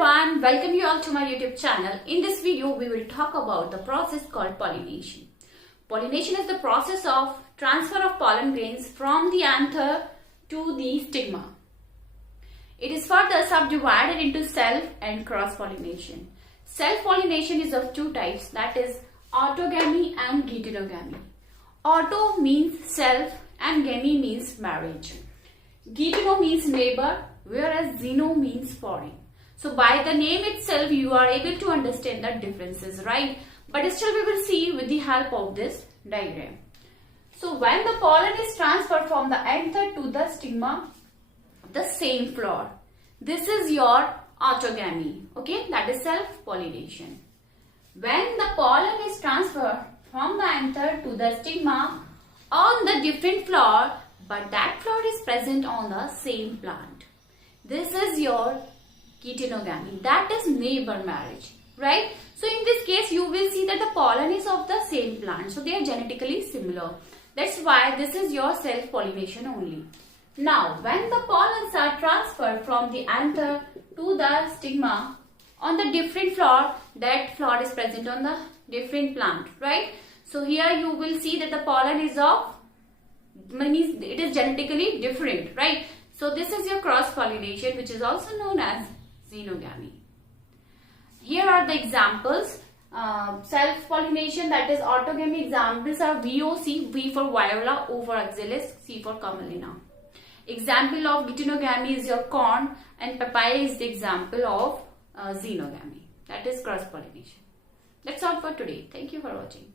everyone, welcome you all to my YouTube channel. In this video, we will talk about the process called pollination. Pollination is the process of transfer of pollen grains from the anther to the stigma. It is further subdivided into self and cross pollination. Self pollination is of two types, that is autogamy and geitnogamy. Auto means self and gamy means marriage. Geitno means neighbor, whereas xeno means foreign. So by the name itself you are able to understand the differences, right? But still we will see with the help of this diagram. So when the pollen is transferred from the anther to the stigma, the same flower, this is your autogamy, okay? That is self-pollination. When the pollen is transferred from the anther to the stigma on the different flower, but that flower is present on the same plant, this is your geitnogamy, that is neighbor marriage, right? So in this case you will see that the pollen is of the same plant, so they are genetically similar. That's why this is your self-pollination only. Now when the pollens are transferred from the anther to the stigma on the different flower, that flower is present on the different plant, right? So here you will see that the pollen is of, means it is genetically different, right? So this is your cross pollination, which is also known as xenogamy. Here are the examples. Self-pollination, that is autogamy, examples are VOC, V for viola, O for oxalis, C for camelina. Example of geitnogamy is your corn, and papaya is the example of xenogamy, that is cross pollination. That's all for today. Thank you for watching.